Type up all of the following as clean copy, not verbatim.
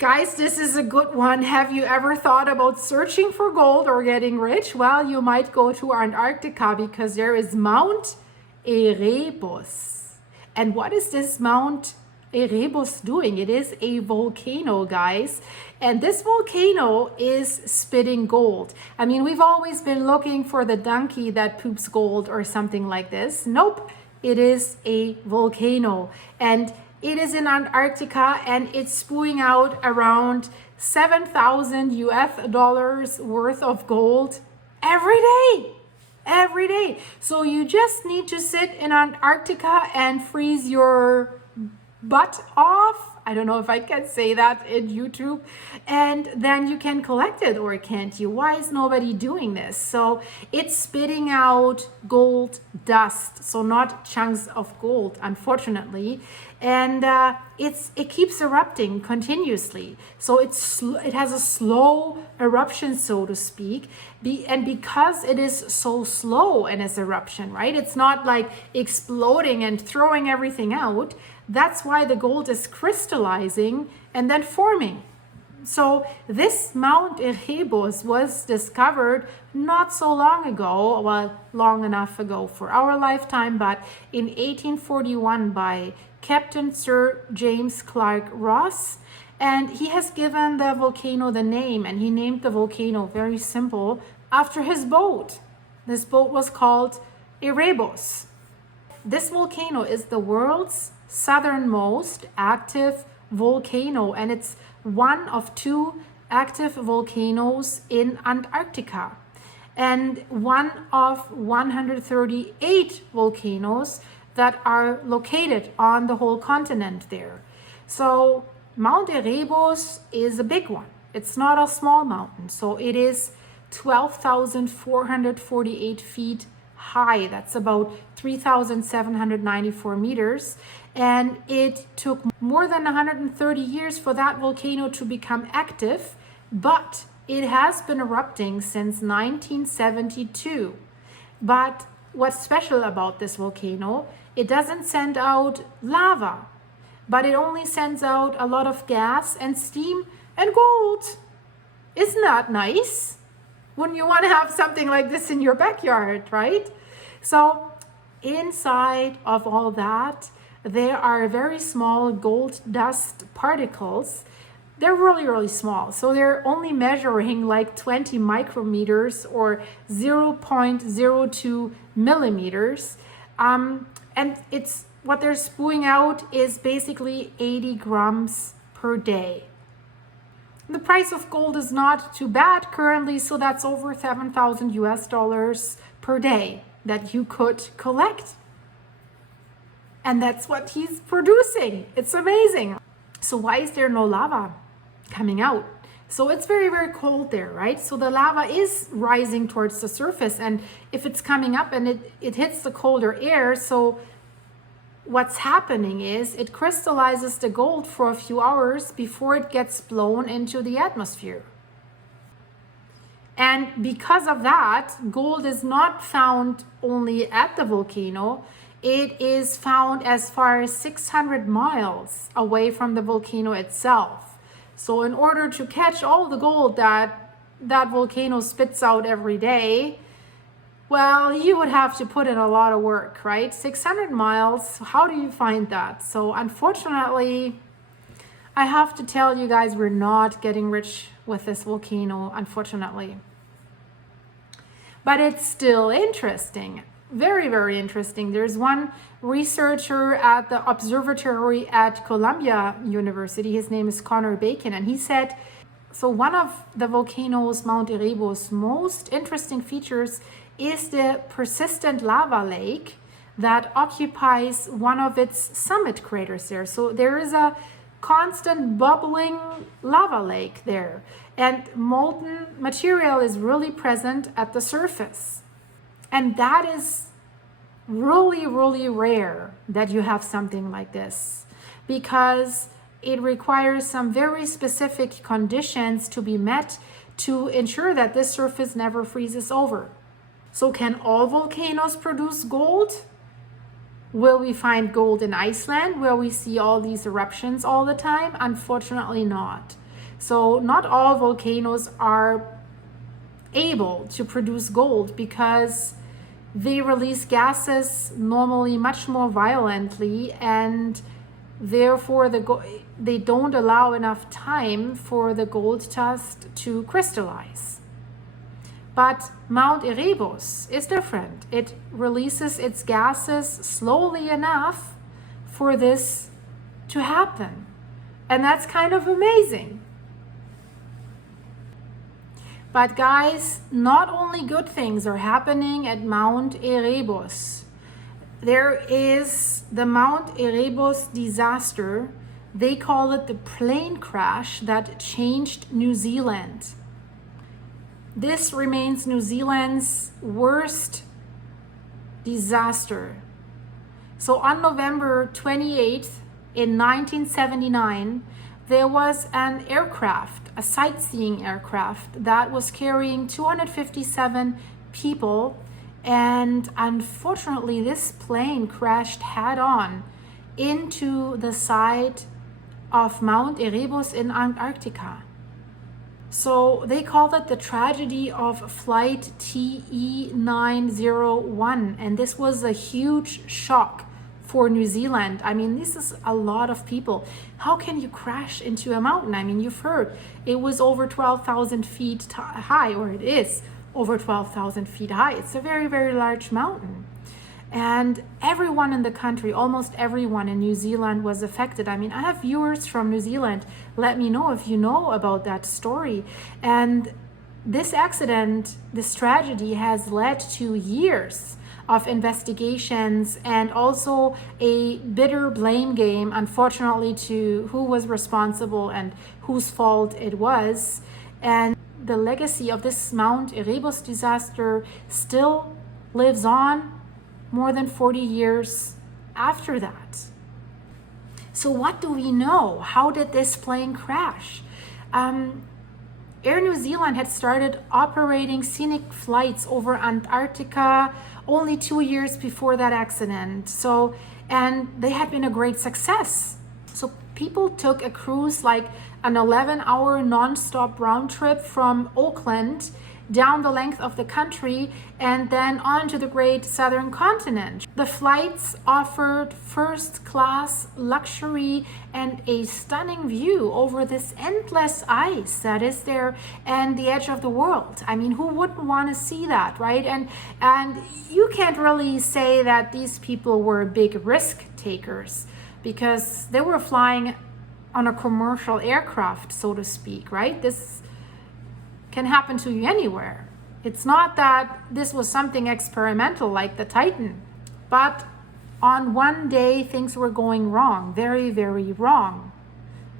Guys, this is a good one. Have you ever thought about searching for gold or getting rich? Well, you might go to Antarctica because there is Mount Erebus. And what is this Mount Erebus doing? It is a volcano, guys. And this volcano is spitting gold. I mean, we've always been looking for the donkey that poops gold or something like this. Nope, it is a volcano. And it is in Antarctica and it's spewing out around 7,000 US dollars worth of gold every day. Every day. So you just need to sit in Antarctica and freeze your butt off. I don't know if I can say that in YouTube. And then you can collect it, or can't you? Why is nobody doing this? So it's spitting out gold dust. So not chunks of gold, unfortunately. And it keeps erupting continuously. So it has a slow eruption, so to speak. And because it is so slow in its eruption, right? It's not like exploding and throwing everything out. That's why the gold is crystallizing and then forming. So this Mount Erebus was discovered not so long ago, well, long enough ago for our lifetime, but in 1841 by Captain Sir James Clark Ross. And he has given the volcano the name, and he named the volcano, very simple, after his boat. This boat was called Erebus. This volcano is the world's southernmost active volcano, and it's one of two active volcanoes in Antarctica and one of 138 volcanoes that are located on the whole continent there. So Mount Erebus is a big one. It's not a small mountain. So it is 12,448 feet high. That's about 3,794 meters. And it took more than 130 years for that volcano to become active, but it has been erupting since 1972. But what's special about this volcano, it doesn't send out lava, but it only sends out a lot of gas and steam and gold. Isn't that nice? Wouldn't you want to have something like this in your backyard, right? So inside of all that, there are very small gold dust particles. They're really, really small. So they're only measuring like 20 micrometers or 0.02 millimeters. And it's what they're spewing out is basically 80 grams per day. The price of gold is not too bad currently, so that's over 7,000 US dollars per day that you could collect. And that's what he's producing. It's amazing. So why is there no lava coming out? So it's very, very cold there, right? So the lava is rising towards the surface, and if it's coming up and it hits the colder air, so what's happening is it crystallizes the gold for a few hours before it gets blown into the atmosphere. And because of that, gold is not found only at the volcano. It is found as far as 600 miles away from the volcano itself. So in order to catch all the gold that volcano spits out every day, well, you would have to put in a lot of work, right? 600 miles, how do you find that? So unfortunately, I have to tell you guys, we're not getting rich with this volcano, unfortunately. But it's still interesting. Very, very interesting. There's one researcher at the observatory at Columbia University. His name is Connor Bacon, and he said, so one of the volcanoes, Mount Erebus' most interesting features is the persistent lava lake that occupies one of its summit craters there. So there is a constant bubbling lava lake there, and molten material is really present at the surface. And that is really, really rare that you have something like this, because it requires some very specific conditions to be met to ensure that this surface never freezes over. So can all volcanoes produce gold? Will we find gold in Iceland where we see all these eruptions all the time? Unfortunately not. So not all volcanoes are able to produce gold because they release gases normally much more violently, and therefore they don't allow enough time for the gold dust to crystallize. But Mount Erebus is different. It releases its gases slowly enough for this to happen. And that's kind of amazing. But guys, not only good things are happening at Mount Erebus. There is the Mount Erebus disaster. They call it the plane crash that changed New Zealand. This remains New Zealand's worst disaster. So on November 28th in 1979, there was an aircraft, a sightseeing aircraft that was carrying 257 people, and unfortunately this plane crashed head-on into the side of Mount Erebus in Antarctica. So they called it the tragedy of flight TE901, and this was a huge shock for New Zealand. I mean, this is a lot of people. How can you crash into a mountain? I mean, you've heard it was over 12,000 feet high, or it is over 12,000 feet high. It's a very, very large mountain. And everyone in the country, almost everyone in New Zealand was affected. I mean, I have viewers from New Zealand. Let me know if you know about that story. And this accident, this tragedy has led to years of investigations and also a bitter blame game, unfortunately, to who was responsible and whose fault it was. And the legacy of this Mount Erebus disaster still lives on more than 40 years after that. So what do we know? How did this plane crash? Air New Zealand had started operating Scenic flights over Antarctica only 2 years before that accident. So, and they had been a great success. So people took a cruise, like an 11-hour non-stop round trip from Auckland down the length of the country and then on to the great southern continent. The flights offered first-class luxury and a stunning view over this endless ice that is there and the edge of the world. I mean, who wouldn't want to see that, right? And you can't really say that these people were big risk takers because they were flying on a commercial aircraft, so to speak, right? This can happen to you anywhere. It's not that this was something experimental like the Titan, but on one day things were going wrong, very, very wrong.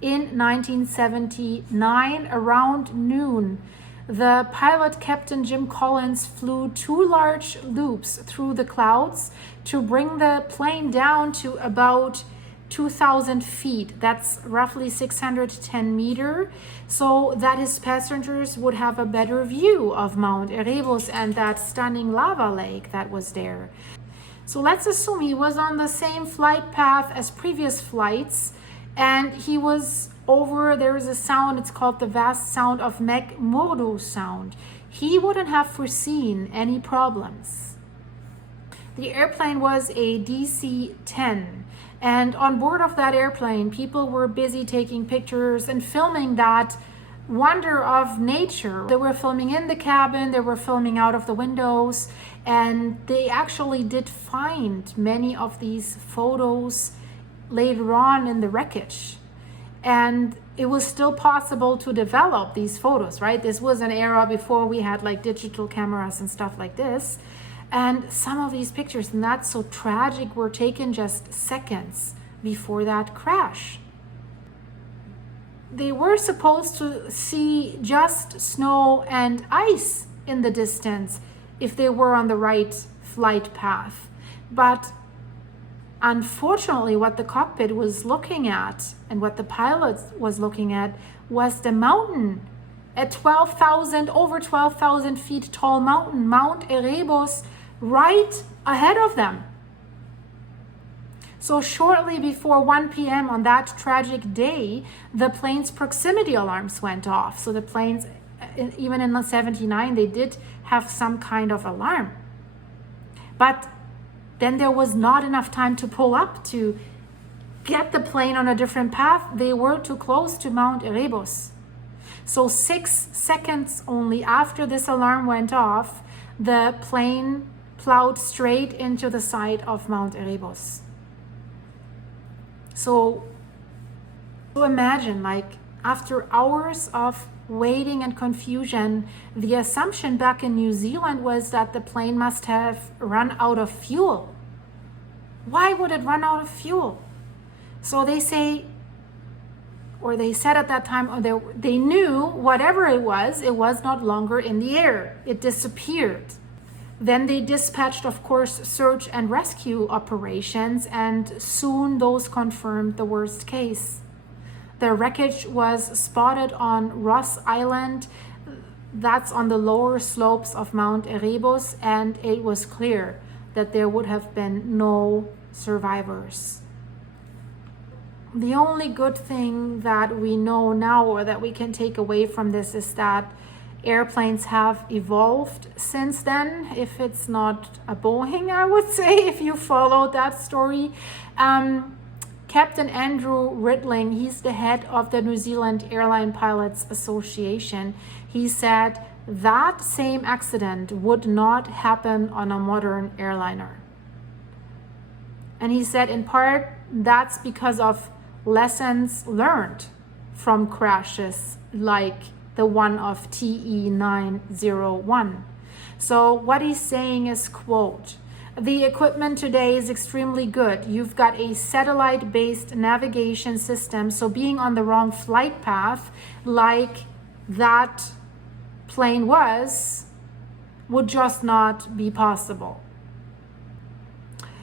In 1979, around noon, the pilot, Captain Jim Collins, flew 2 large loops through the clouds to bring the plane down to about 2,000 feet. That's roughly 610 meters, so that his passengers would have a better view of Mount Erebus and that stunning lava lake that was there. So let's assume he was on the same flight path as previous flights, and he was over, there is a sound, it's called the vast sound of McMurdo sound. He wouldn't have foreseen any problems. The airplane was a DC-10. And on board of that airplane, people were busy taking pictures and filming that wonder of nature. They were filming in the cabin, they were filming out of the windows, and they actually did find many of these photos later on in the wreckage. And it was still possible to develop these photos, right? This was an era before we had like digital cameras and stuff like this. And some of these pictures, and that's so tragic, were taken just seconds before that crash. They were supposed to see just snow and ice in the distance if they were on the right flight path. But unfortunately, what the cockpit was looking at and what the pilot was looking at was the mountain at over 12,000 feet tall mountain, Mount Erebus, right ahead of them. So shortly before 1 p.m. on that tragic day, the plane's proximity alarms went off. So the planes, even in 79, they did have some kind of alarm. But then there was not enough time to pull up to get the plane on a different path. They were too close to Mount Erebus. So 6 seconds only after this alarm went off, the plane plowed straight into the side of Mount Erebus. So imagine, like, after hours of waiting and confusion, the assumption back in New Zealand was that the plane must have run out of fuel. Why would it run out of fuel? So they say, or they said at that time, or they knew whatever it was not longer in the air. It disappeared. Then they dispatched, of course, search and rescue operations, and soon those confirmed the worst case. The wreckage was spotted on Ross Island, that's on the lower slopes of Mount Erebus, and it was clear that there would have been no survivors. The only good thing that we know now, or that we can take away from this, is that airplanes have evolved since then. If it's not a Boeing, I would say, if you follow that story. Captain Andrew Ridling, he's the head of the New Zealand Airline Pilots Association. He said that same accident would not happen on a modern airliner. And he said in part that's because of lessons learned from crashes like the one of TE901. So what he's saying is, quote, "The equipment today is extremely good. You've got a satellite-based navigation system, so being on the wrong flight path, like that plane was, would just not be possible."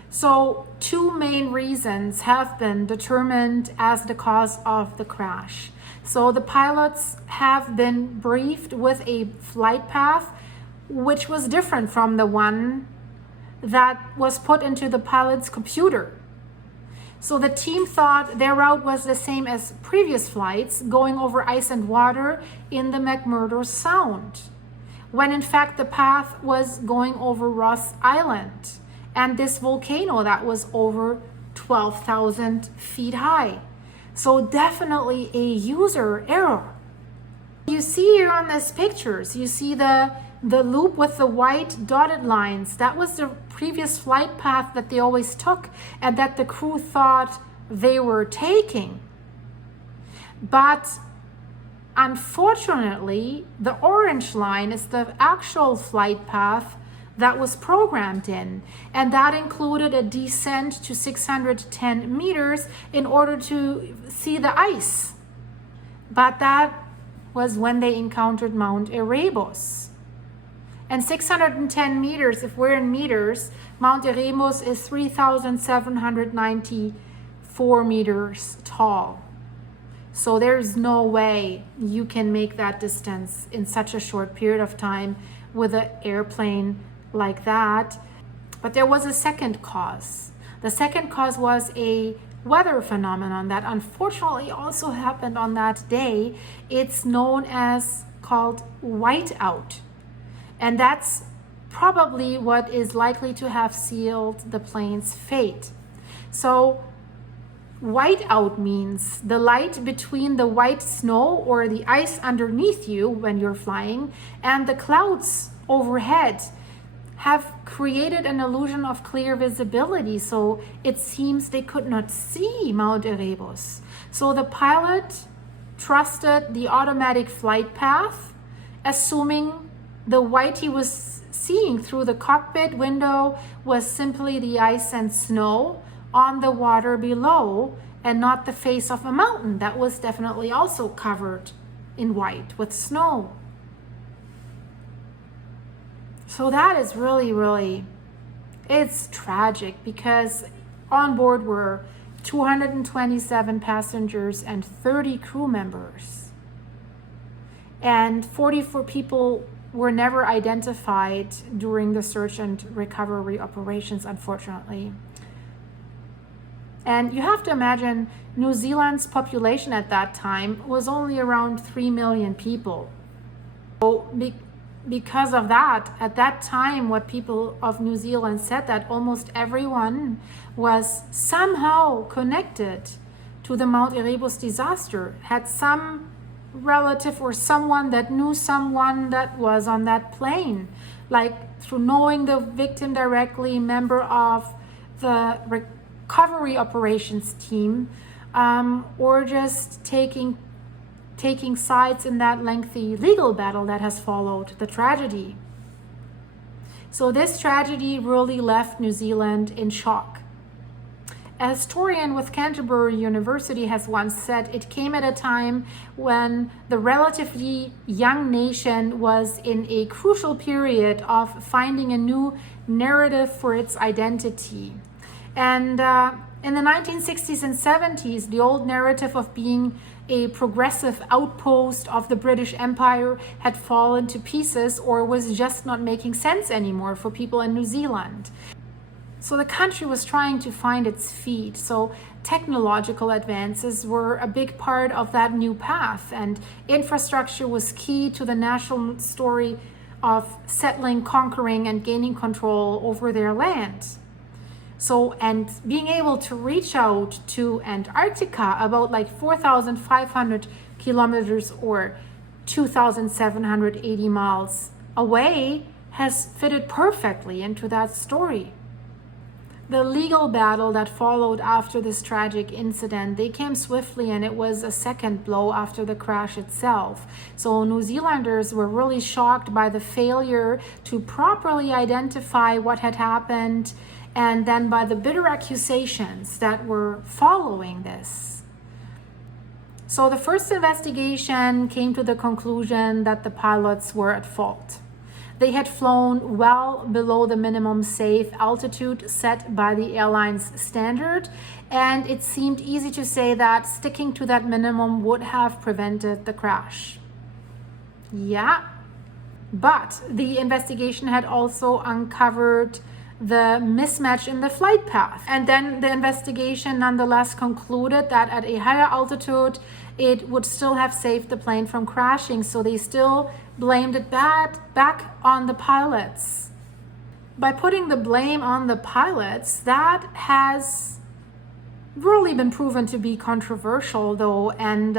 So 2 main reasons have been determined as the cause of the crash. So the pilots have been briefed with a flight path which was different from the one that was put into the pilot's computer. So the team thought their route was the same as previous flights, going over ice and water in the McMurdo Sound, when in fact the path was going over Ross Island and this volcano that was over 12,000 feet high. So definitely a user error. You see here on these pictures, you see the loop with the white dotted lines. That was the previous flight path that they always took and that the crew thought they were taking. But unfortunately, the orange line is the actual flight path that was programmed in, and that included a descent to 610 meters in order to see the ice. But that was when they encountered Mount Erebus. And 610 meters, if we're in meters, Mount Erebus is 3,794 meters tall. So there's no way you can make that distance in such a short period of time with an airplane like that. But there was a second cause. The second cause was a weather phenomenon that unfortunately also happened on that day. It's known as called Whiteout. And that's probably what is likely to have sealed the plane's fate. So whiteout means the light between the white snow or the ice underneath you when you're flying and the clouds overhead have created an illusion of clear visibility. So it seems they could not see Mount Erebus. So the pilot trusted the automatic flight path, assuming the white he was seeing through the cockpit window was simply the ice and snow on the water below and not the face of a mountain that was definitely also covered in white with snow. So that is really, it's tragic because on board were 227 passengers and 30 crew members. And 44 people were never identified during the search and recovery operations, unfortunately. And you have to imagine New Zealand's population at that time was only around 3 million people. So because of that, at that time, what people of New Zealand said, that almost everyone was somehow connected to the Mount Erebus disaster, had some relative or someone that knew someone that was on that plane, like through knowing the victim directly, member of the recovery operations team, or just taking sides in that lengthy legal battle that has followed the tragedy. So this tragedy really left New Zealand in shock. A historian with Canterbury University has once said it came at a time when the relatively young nation was in a crucial period of finding a new narrative for its identity. And in the 1960s and 70s, the old narrative of being a progressive outpost of the British Empire had fallen to pieces, or was just not making sense anymore for people in New Zealand. So the country was trying to find its feet. So technological advances were a big part of that new path, and infrastructure was key to the national story of settling, conquering, and gaining control over their land. So, and being able to reach out to Antarctica, about like 4,500 kilometers or 2,780 miles away, has fitted perfectly into that story. The legal battle that followed after this tragic incident, they came swiftly, and it was a second blow after the crash itself. So New Zealanders were really shocked by the failure to properly identify what had happened, and then by the bitter accusations that were following this. So the first investigation came to the conclusion that the pilots were at fault. They had flown well below the minimum safe altitude set by the airline's standard, and it seemed easy to say that sticking to that minimum would have prevented the crash. Yeah, but the investigation had also uncovered the mismatch in the flight path. And then the investigation nonetheless concluded that at a higher altitude, it would still have saved the plane from crashing. So they still blamed it back on the pilots. By putting the blame on the pilots, that has really been proven to be controversial though, and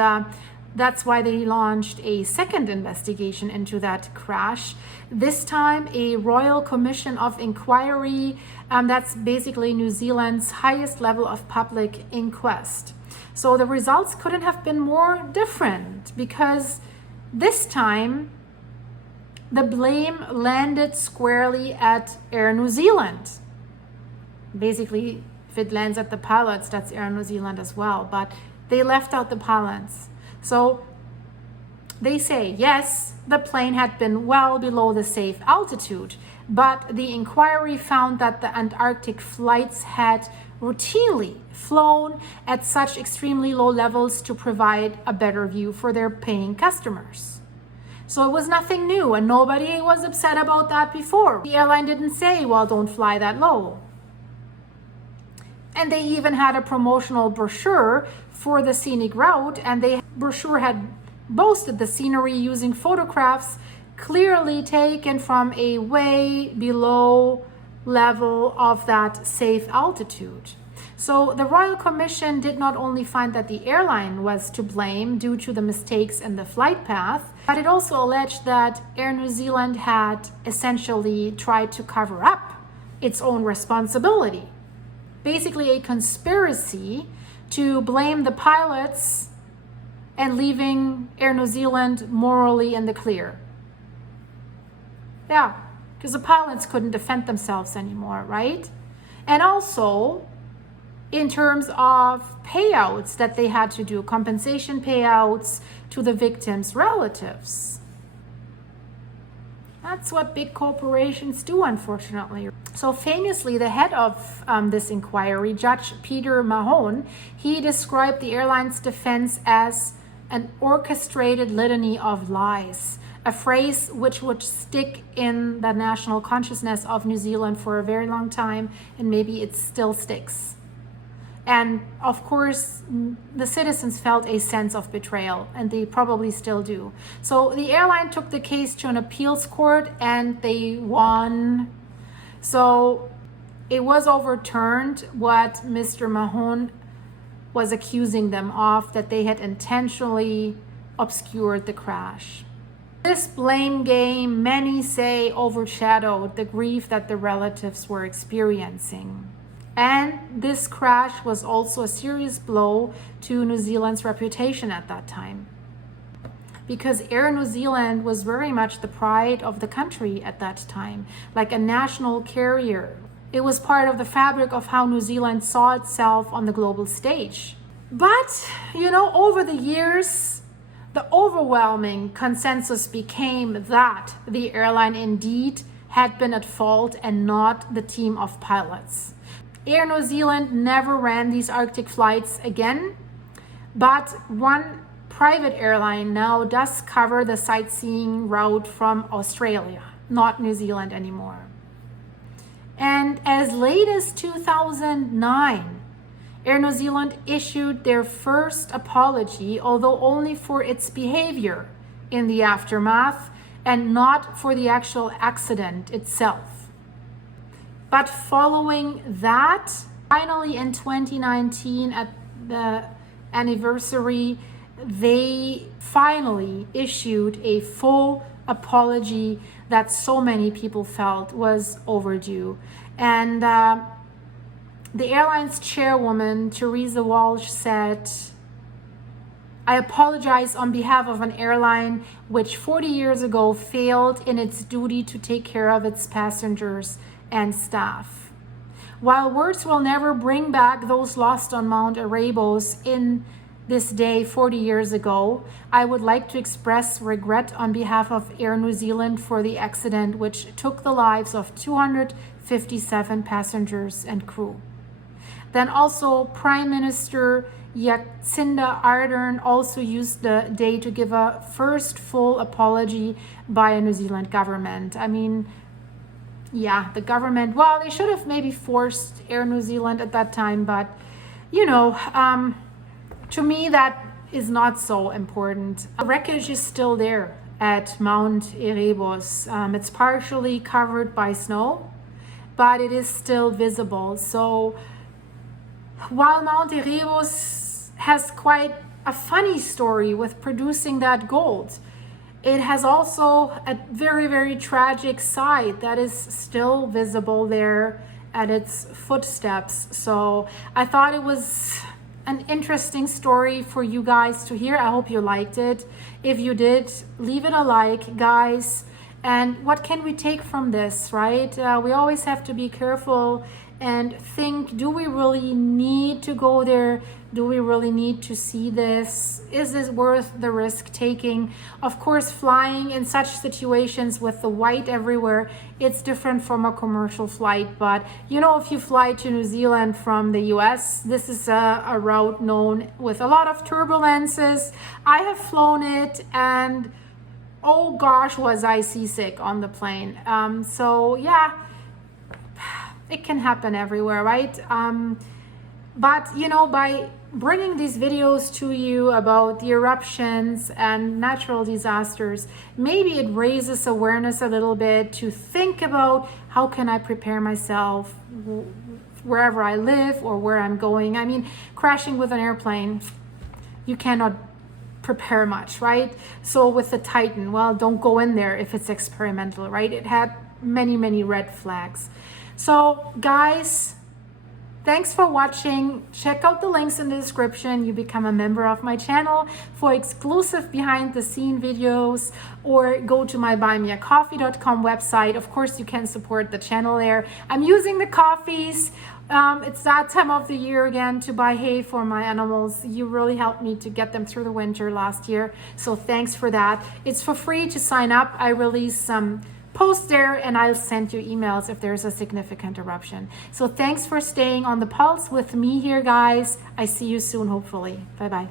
that's why they launched a second investigation into that crash. This time, a Royal Commission of Inquiry, that's basically New Zealand's highest level of public inquest. So the results couldn't have been more different, because this time the blame landed squarely at Air New Zealand. Basically, if it lands at the pilots, that's Air New Zealand as well, but they left out the pilots. So they say, yes, the plane had been well below the safe altitude, but the inquiry found that the Antarctic flights had routinely flown at such extremely low levels to provide a better view for their paying customers. So it was nothing new, and nobody was upset about that before. The airline didn't say, well, don't fly that low. And they even had a promotional brochure for the scenic route, and the brochure had boasted the scenery using photographs clearly taken from a way below level of that safe altitude. So the Royal Commission did not only find that the airline was to blame due to the mistakes in the flight path, but it also alleged that Air New Zealand had essentially tried to cover up its own responsibility. Basically a conspiracy to blame the pilots and leaving Air New Zealand morally in the clear. Yeah, because the pilots couldn't defend themselves anymore, right? And also, in terms of payouts that they had to do, compensation payouts to the victims' relatives. That's what big corporations do, unfortunately. So famously, the head of this inquiry, Judge Peter Mahone, he described the airline's defense as an orchestrated litany of lies, a phrase which would stick in the national consciousness of New Zealand for a very long time, and maybe it still sticks. And of course, the citizens felt a sense of betrayal, and they probably still do. So the airline took the case to an appeals court and they won. So it was overturned what Mr. Mahon was accusing them of, that they had intentionally obscured the crash. This blame game, many say, overshadowed the grief that the relatives were experiencing. And this crash was also a serious blow to New Zealand's reputation at that time, because Air New Zealand was very much the pride of the country at that time, like a national carrier. It was part of the fabric of how New Zealand saw itself on the global stage. But, over the years, the overwhelming consensus became that the airline indeed had been at fault and not the team of pilots. Air New Zealand never ran these Arctic flights again, but one private airline now does cover the sightseeing route from Australia, not New Zealand anymore. And as late as 2009, Air New Zealand issued their first apology, although only for its behavior in the aftermath and not for the actual accident itself. But following that, finally in 2019 at the anniversary, they finally issued a full apology that so many people felt was overdue. And the airline's chairwoman, Teresa Walsh, said, "I apologize on behalf of an airline which 40 years ago failed in its duty to take care of its passengers and staff. While words will never bring back those lost on Mount Erebus in this day 40 years ago, I would like to express regret on behalf of Air New Zealand for the accident which took the lives of 257 passengers and crew." Then also Prime Minister Jacinda Ardern also used the day to give a first full apology by a New Zealand government. I mean, yeah, the government, well, they should have maybe forced Air New Zealand at that time, but to me, that is not so important. The wreckage is still there at Mount Erebus. It's partially covered by snow, but it is still visible. So while Mount Erebus has quite a funny story with producing that gold, it has also a very, very tragic side that is still visible there at its footsteps. So I thought it was an interesting story for you guys to hear. I hope you liked it. If you did, leave it a like, guys. And what can we take from this, right? We always have to be careful and think, do we really need to go there? Do we really need to see this? Is this worth the risk taking? Of course, flying in such situations with the white everywhere, it's different from a commercial flight. But if you fly to New Zealand from the US, this is a route known with a lot of turbulences. I have flown it, and oh gosh, was I seasick on the plane. So yeah, it can happen everywhere, right? But by bringing these videos to you about the eruptions and natural disasters, maybe it raises awareness a little bit to think about how can I prepare myself wherever I live or where I'm going. I mean, crashing with an airplane, you cannot prepare much, right? So with the Titan, well, don't go in there if it's experimental, right? It had many, many red flags. So guys, thanks for watching. Check out the links in the description. You become a member of my channel for exclusive behind the scene videos, or go to my buymeacoffee.com website. Of course, you can support the channel there. I'm using the coffees. It's that time of the year again to buy hay for my animals. You really helped me to get them through the winter last year. So thanks for that. It's for free to sign up. I release some posts there, and I'll send you emails if there's a significant eruption. So thanks for staying on the pulse with me here, guys. I see you soon, hopefully. Bye-bye.